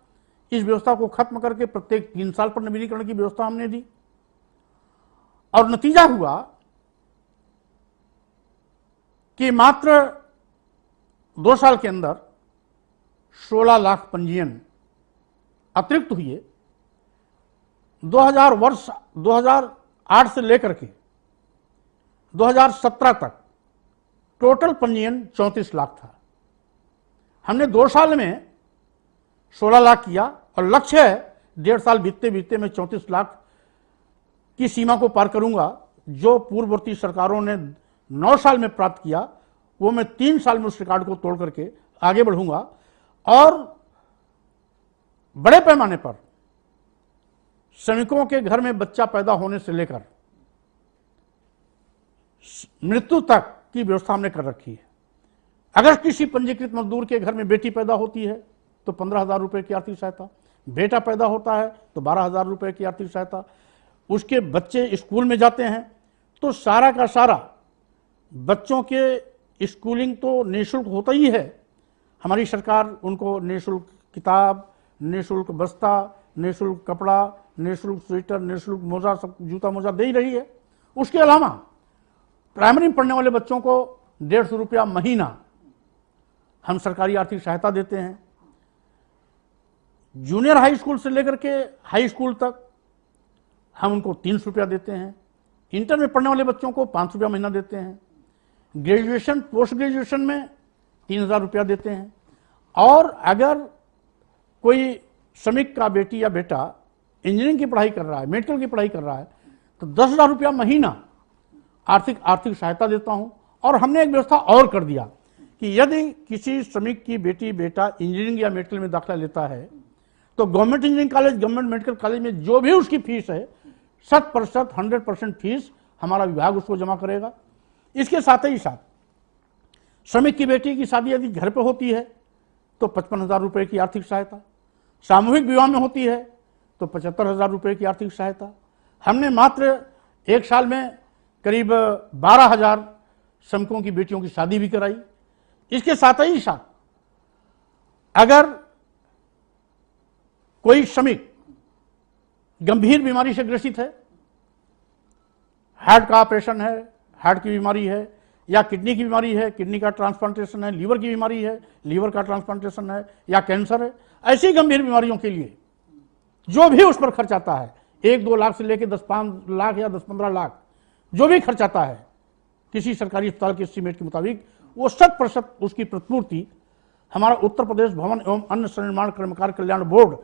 इस व्यवस्था को खत्म करके प्रत्येक 3 साल पर नवीनीकरण की व्यवस्था हमने दी। और नतीजा हुआ कि मात्र 2 साल के अंदर 16 लाख पंजीयन अतिरिक्त हुए। 2008 से लेकर के 2017 तक टोटल पंजीयन 34 लाख था। हमने 2 साल में 16 लाख किया और लक्ष्य है 1.5 साल बीतते बीतते मैं 34 लाख की सीमा को पार करूंगा। जो पूर्ववर्ती सरकारों ने 9 साल में प्राप्त किया, वो मैं 3 साल में उस रिकॉर्ड को तोड़ करके आगे बढ़ूंगा। और बड़े पैमाने पर श्रमिकों के घर में बच्चा पैदा होने से लेकर मृत्यु तक की व्यवस्था हमने कर रखी है। अगर किसी पंजीकृत मजदूर के घर में बेटी पैदा होती है तो 15,000 रुपये की आर्थिक सहायता, बेटा पैदा होता है तो 12,000 रुपये की आर्थिक सहायता, उसके बच्चे स्कूल में जाते हैं तो सारा का सारा बच्चों के स्कूलिंग तो निःशुल्क होता ही है। हमारी सरकार उनको निःशुल्क किताब, निःशुल्क बस्ता, निःशुल्क कपड़ा, निःशुल्क स्वेटर, निःशुल्क मोजा, सब जूता मोजा दे ही रही है। उसके अलावा प्राइमरी में पढ़ने वाले बच्चों को 150 रुपया महीना हम सरकारी आर्थिक सहायता देते हैं। जूनियर हाई स्कूल से लेकर के हाई स्कूल तक हम उनको 300 रुपया देते हैं। इंटर में पढ़ने वाले बच्चों को 500 रुपया महीना देते हैं। ग्रेजुएशन, पोस्ट ग्रेजुएशन में 3,000 रुपया देते हैं। और अगर कोई श्रमिक का बेटी या बेटा इंजीनियरिंग की पढ़ाई कर रहा है, मेडिकल की पढ़ाई कर रहा है, तो 10,000 रुपया महीना आर्थिक सहायता देता हूं। और हमने एक व्यवस्था और कर दिया कि यदि किसी श्रमिक की बेटी बेटा इंजीनियरिंग या मेडिकल में दाखिला लेता है तो government engineering college, government medical college में जो भी उसकी फीस है 100%, 100% फीस हमारा विभाग उसको जमा करेगा। इसके साथ ही साथ श्रमिक की बेटी की शादी यदि घर पर होती है तो 55,000 रुपये की आर्थिक सहायता, सामूहिक विवाह में होती है तो 75,000 रुपये की आर्थिक सहायता। हमने मात्र 1 साल में करीब 12,000 श्रमिकों की बेटियों की शादी भी कराई। इसके साथ ही साथ अगर कोई श्रमिक गंभीर बीमारी से ग्रसित है, हार्ट का ऑपरेशन है, हार्ट की बीमारी है, या किडनी की बीमारी है, किडनी का ट्रांसप्लांटेशन है, लीवर की बीमारी है, लीवर का ट्रांसप्लांटेशन है, या कैंसर है, ऐसी गंभीर बीमारियों के लिए जो भी उस पर खर्च आता है, 1-2 लाख से लेकर 10-5 लाख या 10-15 लाख जो भी खर्च आता है किसी सरकारी अस्पताल के एस्टीमेट के मुताबिक, वो 100% उसकी प्रतिपूर्ति हमारा उत्तर प्रदेश भवन एवं अन्य निर्माण कर्मकार कल्याण बोर्ड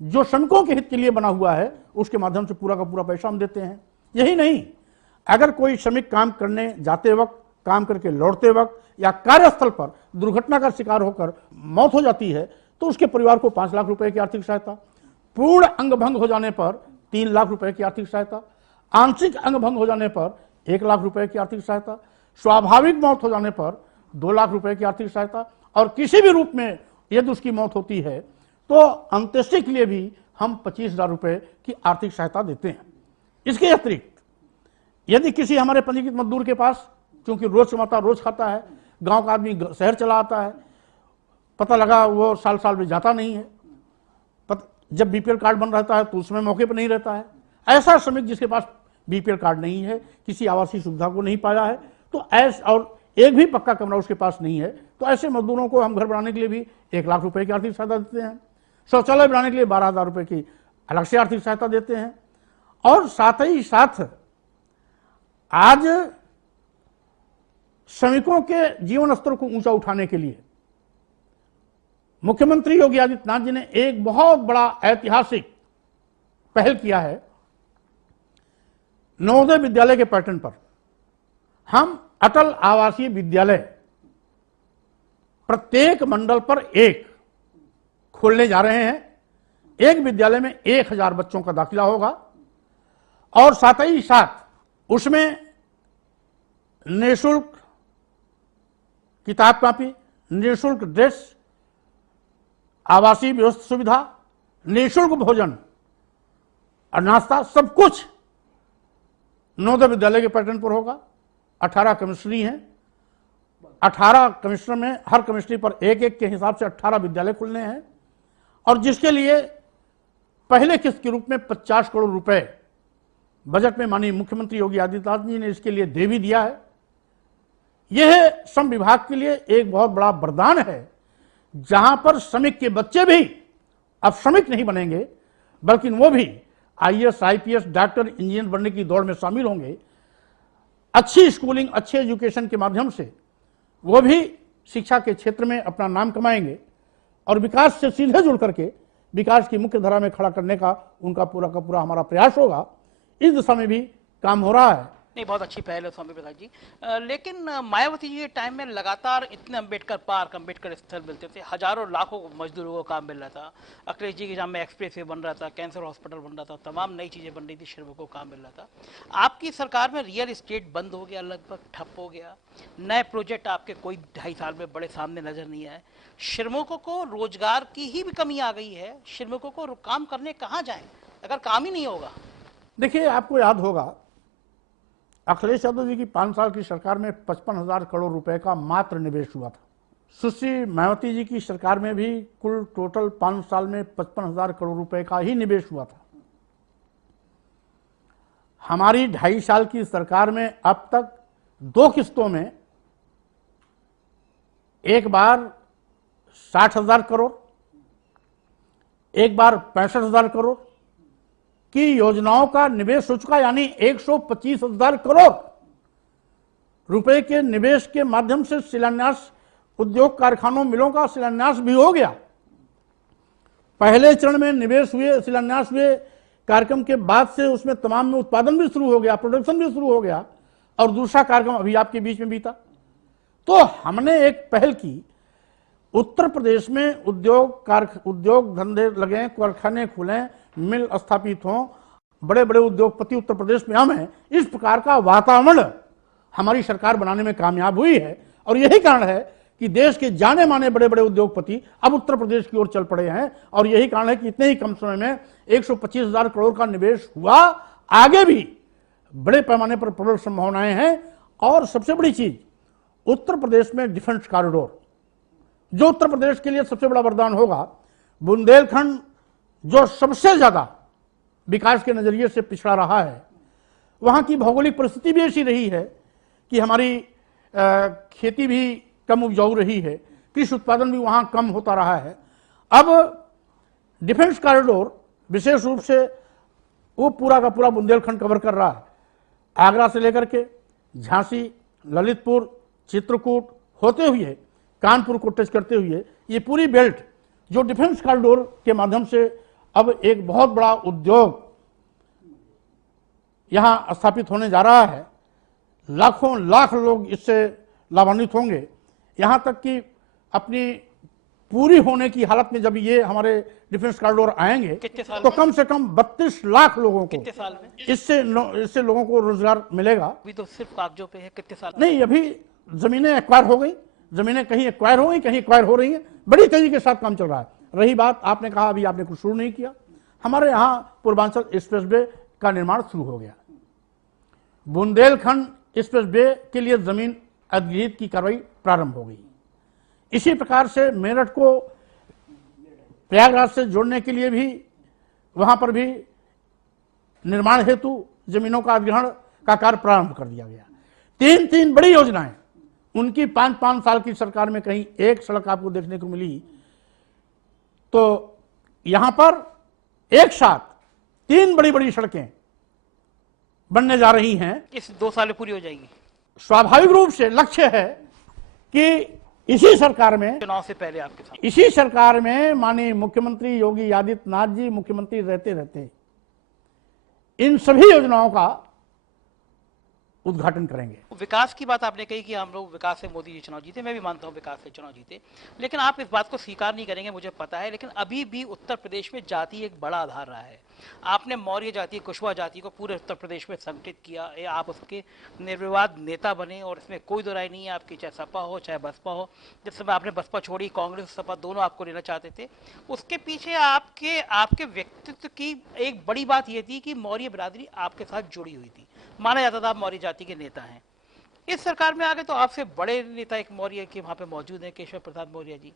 जो श्रमिकों के हित के लिए बना हुआ है उसके माध्यम से पूरा का पूरा पैसा हम देते हैं। यही नहीं, अगर कोई श्रमिक काम करने जाते वक्त, काम करके लौटते वक्त या कार्यस्थल पर दुर्घटना का शिकार होकर मौत हो जाती है तो उसके परिवार को 5 लाख रुपए की आर्थिक सहायता, पूर्ण अंग भंग हो जाने पर 3 लाख रुपए की आर्थिक सहायता, आंशिक अंग भंग हो जाने पर 1 लाख रुपए की आर्थिक सहायता, स्वाभाविक मौत हो जाने पर 2 लाख रुपए की आर्थिक सहायता, और किसी भी रूप में यदि उसकी मौत होती है तो अंत्येष्टि के लिए भी हम 25,000 रुपए की आर्थिक सहायता देते हैं। इसके अतिरिक्त यदि किसी हमारे पंजीकृत मजदूर के पास, क्योंकि रोज कमाता रोज खाता है, गांव का आदमी शहर चला आता है, पता लगा वो साल साल में जाता नहीं है, जब बीपीएल कार्ड बन रहता है तो उसमें मौके पर नहीं रहता है। ऐसा श्रमिक जिसके पास बीपीएल कार्ड नहीं है, किसी आवासीय सुविधा को नहीं पाया है, तो और एक भी पक्का कमरा उसके पास नहीं है, तो ऐसे मजदूरों को हम घर बनाने के लिए भी 1 लाख रुपए की आर्थिक सहायता देते हैं, शौचालय बनाने के लिए 12,000 रुपए की अलग से आर्थिक सहायता देते हैं। और साथ ही साथ आज श्रमिकों के जीवन स्तर को ऊंचा उठाने के लिए मुख्यमंत्री योगी आदित्यनाथ जी ने एक बहुत बड़ा ऐतिहासिक पहल किया है। नवोदय विद्यालय के पैटर्न पर हम अटल आवासीय विद्यालय प्रत्येक मंडल पर एक खोलने जा रहे हैं। एक विद्यालय में 1,000 बच्चों का दाखिला होगा और साथ ही साथ उसमें निःशुल्क किताब कॉपी, निःशुल्क ड्रेस, आवासीय व्यवस्था सुविधा, निःशुल्क भोजन और नाश्ता, सब कुछ नवोदय विद्यालय के पैटर्न पर होगा। 18 कमिश्नरी हैं, 18 कमिश्नर में हर कमिश्नरी पर एक एक के हिसाब से 18 विद्यालय खुलने हैं और जिसके लिए पहले किस्त के रूप में 50 करोड़ रुपए बजट में माननीय मुख्यमंत्री योगी आदित्यनाथ जी ने इसके लिए दे भी दिया है। यह श्रम विभाग के लिए एक बहुत बड़ा वरदान है, जहां पर श्रमिक के बच्चे भी अब श्रमिक नहीं बनेंगे, बल्कि वो भी आईएएस, आईपीएस, डॉक्टर, इंजीनियर बनने की दौड़ में शामिल होंगे। अच्छी स्कूलिंग, अच्छे एजुकेशन के माध्यम से वो भी शिक्षा के क्षेत्र में अपना नाम कमाएंगे और विकास से सीधे जुड़ करके विकास की मुख्य धारा में खड़ा करने का उनका पूरा का पूरा हमारा प्रयास होगा। इस दिशा में भी काम हो रहा है। नहीं, बहुत अच्छी पहल है स्वामी प्रसाद जी। लेकिन मायावती जी के टाइम में लगातार इतने अम्बेडकर पार्क, अम्बेडकर स्थल मिलते थे, हजारों लाखों मजदूरों को काम मिल रहा था। अखिलेश जी के नाम में एक्सप्रेस वे बन रहा था, कैंसर हॉस्पिटल बन रहा था, तमाम नई चीज़ें बन रही थी, श्रमिकों को काम मिल रहा था। आपकी सरकार में रियल इस्टेट बंद हो गया, लगभग ठप हो गया, नए प्रोजेक्ट आपके कोई 2.5 साल में बड़े सामने नजर नहीं आए। श्रमिकों को रोजगार की ही भी कमी आ गई है। श्रमिकों को काम करने कहाँ जाएं अगर काम ही नहीं होगा? देखिए, आपको याद होगा अखिलेश यादव जी की 5 साल की सरकार में 55,000 करोड़ रुपए का मात्र निवेश हुआ था। सुश्री मायावती जी की सरकार में भी कुल टोटल 5 साल में 55,000 करोड़ रुपए का ही निवेश हुआ था। हमारी 2.5 साल की सरकार में अब तक 2 किस्तों में एक बार 60,000 करोड़, एक बार 65,000 करोड़ की योजनाओं का निवेश हो चुका, यानी 125,000 करोड़ रुपए के निवेश के माध्यम से शिलान्यास, उद्योग कारखानों, मिलों का शिलान्यास भी हो गया। पहले चरण में निवेश हुए, शिलान्यास हुए, कार्यक्रम के बाद से उसमें तमाम में उत्पादन भी शुरू हो गया, प्रोडक्शन भी शुरू हो गया और दूसरा कार्यक्रम अभी आपके बीच में बीता। तो हमने एक पहल की, उत्तर प्रदेश में उद्योग धंधे लगे, कारखाने खुले, मिल स्थापित हों, बड़े बड़े उद्योगपति उत्तर प्रदेश में हम हैं। इस प्रकार का वातावरण हमारी सरकार बनाने में कामयाब हुई है और यही कारण है कि देश के जाने माने बड़े बड़े उद्योगपति अब उत्तर प्रदेश की ओर चल पड़े हैं और यही कारण है कि इतने ही कम समय में 125,000 करोड़ का निवेश हुआ। आगे भी बड़े पैमाने पर प्रबल संभावनाएं हैं और सबसे बड़ी चीज, उत्तर प्रदेश में डिफेंस कॉरिडोर जो उत्तर प्रदेश के लिए सबसे बड़ा वरदान होगा। बुंदेलखंड जो सबसे ज्यादा विकास के नजरिए से पिछड़ा रहा है, वहां की भौगोलिक परिस्थिति भी ऐसी रही है कि हमारी खेती भी कम उपजाऊ रही है, कृषि उत्पादन भी वहां कम होता रहा है। अब डिफेंस कॉरिडोर विशेष रूप से वो पूरा का पूरा बुंदेलखंड कवर कर रहा है। आगरा से लेकर के झांसी, ललितपुर, चित्रकूट होते हुए कानपुर को टच करते हुए ये पूरी बेल्ट जो डिफेंस कॉरिडोर के माध्यम से अब एक बहुत बड़ा उद्योग यहां स्थापित होने जा रहा है। लाखों लाख लोग इससे लाभान्वित होंगे। यहां तक कि अपनी पूरी होने की हालत में जब ये हमारे डिफेंस कॉरिडोर आएंगे तो कम से कम 32 लाख लोगों को साल में इससे लोगों को रोजगार मिलेगा। अभी तो सिर्फ कागजों पे है, कितने साल नहीं, अभी जमीनें एक्वायर हो गई, जमीनें कहीं एक्वायर हो गई, कहीं एक्वायर हो रही हैं, बड़ी तेजी के साथ काम चल रहा है। रही बात, आपने कहा अभी आपने कुछ शुरू नहीं किया, हमारे यहाँ पूर्वांचल एक्सप्रेसवे का निर्माण शुरू हो गया। बुंदेलखंड एक्सप्रेसवे के लिए जमीन अधिगृहित की कार्रवाई प्रारंभ हो गई। इसी प्रकार से मेरठ को प्रयागराज से जोड़ने के लिए भी वहां पर भी निर्माण हेतु जमीनों का अधिग्रहण का कार्य प्रारंभ कर दिया गया। तीन बड़ी योजनाएं, उनकी 5 साल की सरकार में कहीं एक सड़क आपको देखने को मिली। तो यहां पर एक साथ 3 बड़ी सड़कें बनने जा रही हैं। इस 2 साल में पूरी हो जाएगी। स्वाभाविक रूप से लक्ष्य है कि इसी सरकार में, चुनाव से पहले आपके साथ, इसी सरकार में माननीय मुख्यमंत्री योगी आदित्यनाथ जी मुख्यमंत्री रहते इन सभी योजनाओं का उद्घाटन करेंगे। विकास की बात आपने कही कि हम लोग विकास से मोदी जी चुनाव जीते, मैं भी मानता हूं विकास से चुनाव जीते, लेकिन आप इस बात को स्वीकार नहीं करेंगे, मुझे पता है, लेकिन अभी भी उत्तर प्रदेश में जाति एक बड़ा आधार रहा है। आपने मौर्य जाति, कुशवाहा जाति को पूरे उत्तर प्रदेश में संगठित किया, आप उसके निर्विवाद नेता बने और इसमें कोई दो राय नहीं है आपकी, चाहे सपा हो चाहे बसपा हो। जिस समय आपने बसपा छोड़ी, कांग्रेस सपा दोनों आपको लेना चाहते थे, उसके पीछे आपके व्यक्तित्व की एक बड़ी बात यह थी कि मौर्य बिरादरी आपके साथ जुड़ी हुई थी, माना जाता था आप मौर्य जाति के नेता हैं। इस सरकार में आ गए तो आपसे बड़े नेता एक मौर्य के वहां पे मौजूद है, केशव प्रसाद मौर्य जी।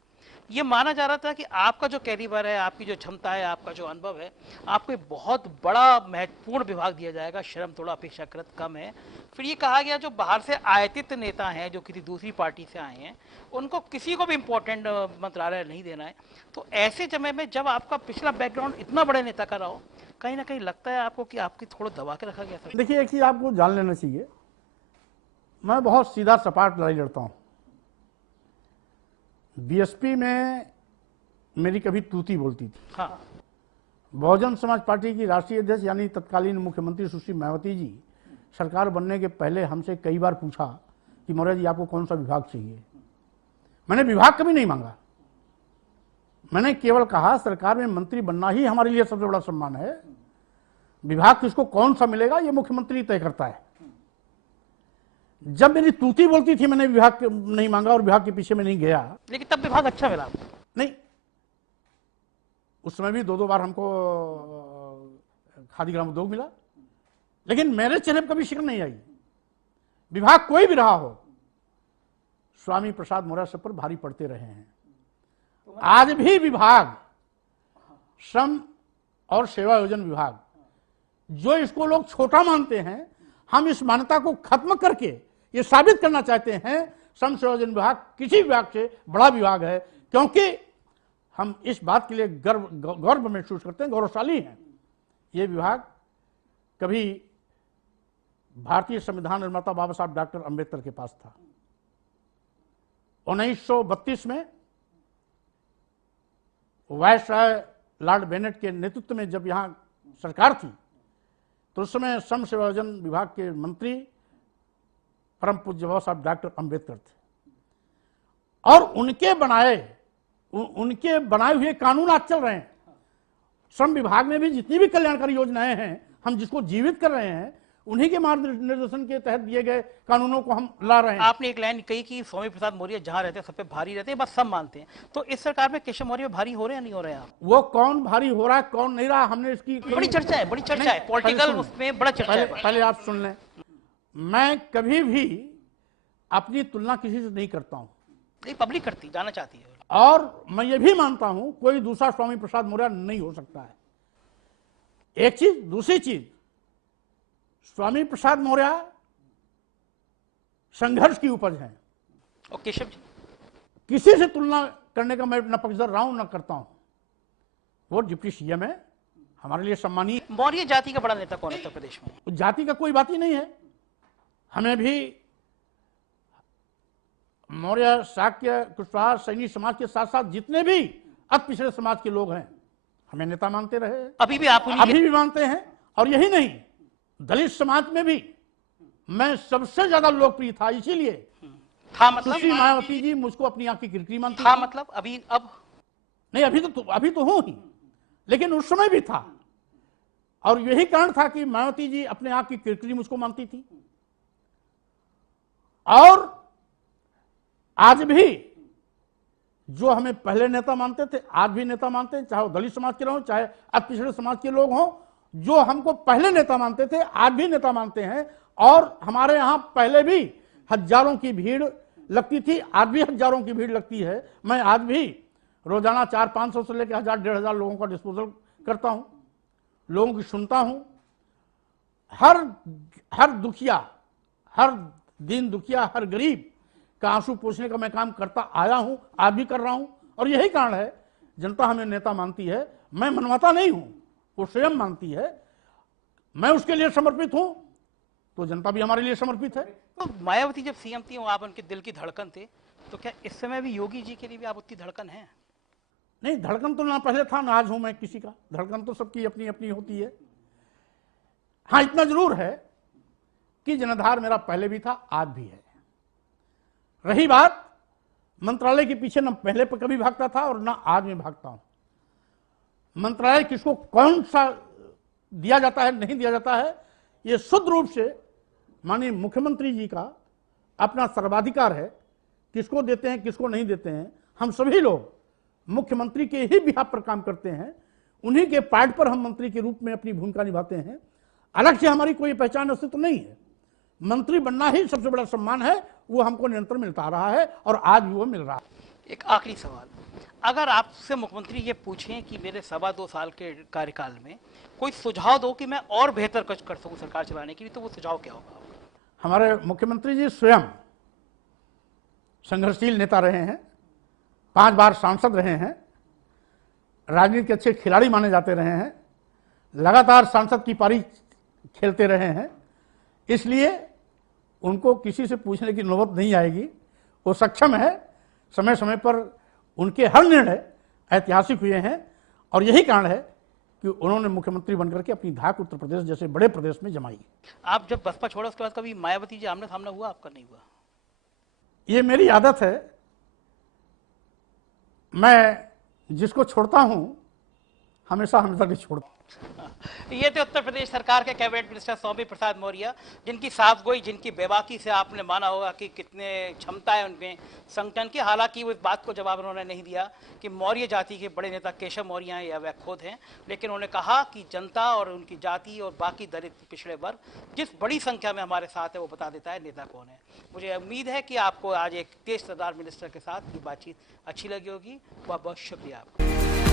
ये माना जा रहा था कि आपका जो कैलिबर है, आपकी जो क्षमता है, आपका जो अनुभव है, आपको एक बहुत बड़ा महत्वपूर्ण विभाग दिया जाएगा, श्रम थोड़ा अपेक्षाकृत कम है। फिर ये कहा गया जो बाहर से आयातित नेता हैं, जो किसी दूसरी पार्टी से आए हैं, उनको किसी को भी इंपॉर्टेंट मंत्रालय नहीं देना है। तो ऐसे समय में जब आपका पिछला बैकग्राउंड इतना बड़े नेता का रहा हो, कहीं ना कहीं लगता है आपको कि आपकी थोड़ा दबा के रखा गया था। देखिए, एक चीज आपको जान लेना चाहिए, मैं बहुत सीधा सपाट लड़ाई लड़ता हूं। बीएसपी में मेरी कभी तूती बोलती थी। हाँ। बहुजन समाज पार्टी की राष्ट्रीय अध्यक्ष यानी तत्कालीन मुख्यमंत्री सुश्री मायावती जी सरकार बनने के पहले हमसे कई बार पूछा कि मौर्य जी आपको कौन सा विभाग चाहिए। मैंने विभाग कभी नहीं मांगा, मैंने केवल कहा सरकार में मंत्री बनना ही हमारे लिए सबसे बड़ा सम्मान है, विभाग किसको कौन सा मिलेगा ये मुख्यमंत्री तय करता है। जब मेरी तूती बोलती थी मैंने विभाग नहीं मांगा और विभाग के पीछे में नहीं गया। लेकिन तब विभाग अच्छा मिला नहीं, उस समय भी 2 बार हमको खादी ग्राम उद्योग मिला, लेकिन मेरे चेहरे पर कभी शिकन नहीं आई। विभाग कोई भी रहा हो, स्वामी प्रसाद मौर्य सब पर भारी पड़ते रहे हैं। आज भी विभाग, श्रम और सेवा योजन विभाग, जो इसको लोग छोटा मानते हैं, हम इस मान्यता को खत्म करके ये साबित करना चाहते हैं श्रम सेवा योजन विभाग किसी विभाग से बड़ा विभाग है, क्योंकि हम इस बात के लिए गर्व महसूस करते हैं, गौरवशाली हैं। ये विभाग कभी भारतीय संविधान निर्माता बाबा साहब डॉक्टर अंबेडकर के पास था। 1932 में वायसराय लॉर्ड बेनेट के नेतृत्व में जब यहां सरकार थी, तो उस समय श्रम सेवा योजन विभाग के मंत्री परम पूज्य बाबा साहब डॉक्टर अंबेडकर थे, और उनके बनाए हुए कानून आज चल रहे हैं। श्रम विभाग में भी जितनी भी कल्याणकारी योजनाएं हैं, हम जिसको जीवित कर रहे हैं, उन्हीं के मार्गदर्शन के तहत दिए गए कानूनों को हम ला रहे हैं। आपने एक लाइन कही कि स्वामी प्रसाद मौर्य जहां रहते हैं सब पे भारी रहते हैं, बस सब मानते हैं, तो इस सरकार में केशव मौर्य भारी हो रहे हैं नहीं हो रहे हैं? वो कौन भारी हो रहा है कौन नहीं रहा, हमने इसकी बड़ी चर्चा है, पॉलिटिकल उसमें बड़ा चर्चा है। पहले आप सुन लें, मैं कभी भी अपनी तुलना किसी से नहीं करता हूं। नहीं, पब्लिक करती, जाना चाहती है। और मैं ये भी मानता हूं कोई दूसरा स्वामी प्रसाद मौर्य नहीं हो सकता है। एक चीज, दूसरी चीज, स्वामी प्रसाद मौर्य संघर्ष की उपज है, और केशव जी किसी से तुलना करने का मैं न पक्षधर रहा हूं न करता हूं। वो डिप्टी सीएम है, हमारे लिए सम्मानीय। मौर्य जाति का बड़ा नेता कौन है उत्तर प्रदेश में? जाति का कोई बात ही नहीं है। हमें भी मौर्य, शाक्य, कुशवाहा, सैनी समाज के साथ साथ जितने भी अति पिछड़े समाज के लोग हैं, हमें नेता मानते रहे, अभी भी मानते हैं। और यही नहीं, दलित समाज में भी मैं सबसे ज्यादा लोकप्रिय था, इसीलिए था। मतलब सुश्री मायावती जी मुझको अपनी आंख की किरकिरी मानती था। थी। मतलब अब नहीं, अभी तो हूं ही, लेकिन उस समय भी था। और यही कारण था कि मायावती जी अपने आंख की किरकिरी मुझको मानती थी। और आज भी जो हमें पहले नेता मानते थे, आज भी नेता मानते हैं, चाहे वो दलित समाज के हों, चाहे अति पिछड़े समाज के लोग हों। जो हमको पहले नेता मानते थे, आज भी नेता मानते हैं। और हमारे यहां पहले भी हजारों की भीड़ लगती थी, आज भी हजारों की भीड़ लगती है। मैं आज भी रोजाना 400-500 से लेकर 1000-1500 लोगों का डिस्पोजल करता हूं, लोगों की सुनता हूं। हर दुखिया, हर दीन दुखिया, हर गरीब का आंसू पोंछने का मैं काम करता आया हूं, आज भी कर रहा हूं। और यही कारण है जनता हमें नेता मानती है। मैं मनवाता नहीं हूं, वो स्वयं मानती है। मैं उसके लिए समर्पित हूं तो जनता भी हमारे लिए समर्पित है। तो मायावती जब सीएम थी आप उनके दिल की धड़कन थे, तो क्या इस समय भी योगी जी के लिए भी आप उतनी धड़कन है? नहीं, धड़कन तो ना पहले था ना आज हूं मैं किसी का। धड़कन तो सबकी अपनी अपनी होती है। हाँ, इतना जरूर है कि जनाधार मेरा पहले भी था, आज भी है। रही बात मंत्रालय के पीछे, ना पहले पर कभी भागता था और ना आज में भागता हूं। मंत्रालय किसको कौन सा दिया जाता है, नहीं दिया जाता है, ये शुद्ध रूप से माननीय मुख्यमंत्री जी का अपना सर्वाधिकार है। किसको देते हैं, किसको नहीं देते हैं, हम सभी लोग मुख्यमंत्री के ही बिहाफ पर काम करते हैं। उन्हीं के पार्ट पर हम मंत्री के रूप में अपनी भूमिका निभाते हैं। अलग से हमारी कोई पहचान अस्तित्व नहीं है। मंत्री बनना ही सबसे बड़ा सम्मान है, वो हमको निरंतर मिलता रहा है और आज भी वो मिल रहा है। एक आखिरी सवाल, अगर आपसे मुख्यमंत्री ये पूछें कि मेरे 2.25 साल के कार्यकाल में कोई सुझाव दो कि मैं और बेहतर कुछ कर सकूं सरकार चलाने के लिए, तो वो सुझाव क्या होगा आपका? हमारे मुख्यमंत्री जी स्वयं संघर्षशील नेता रहे हैं, 5 बार सांसद रहे हैं, राजनीति के अच्छे खिलाड़ी माने जाते रहे हैं, लगातार सांसद की पारी खेलते रहे हैं। इसलिए उनको किसी से पूछने की नौबत नहीं आएगी। वो सक्षम है। समय समय पर उनके हर निर्णय ऐतिहासिक हुए हैं और यही कारण है कि उन्होंने मुख्यमंत्री बनकर के अपनी धाक उत्तर प्रदेश जैसे बड़े प्रदेश में जमाई। आप जब बसपा छोड़ा उसके बाद कभी मायावती जी आमने सामना हुआ आपका? नहीं हुआ? ये मेरी आदत है, मैं जिसको छोड़ता हूं हमेशा नहीं छोड़ता। ये थे उत्तर प्रदेश सरकार के कैबिनेट मिनिस्टर स्वामी प्रसाद मौर्य, जिनकी साफगोई, जिनकी बेबाकी से आपने माना होगा कि कितने क्षमता है उनमें संगठन की। हालांकि वो इस बात को जवाब उन्होंने नहीं दिया कि मौर्य जाति के बड़े नेता केशव मौर्य हैं या वह खुद हैं, लेकिन उन्होंने कहा कि जनता और उनकी जाति और बाकी दलित पिछड़े वर्ग जिस बड़ी संख्या में हमारे साथ है वो बता देता है नेता कौन है। मुझे उम्मीद है कि आपको आज एक तेज सरदार मिनिस्टर के साथ की बातचीत अच्छी लगी होगी। बहुत बहुत शुक्रिया आपका।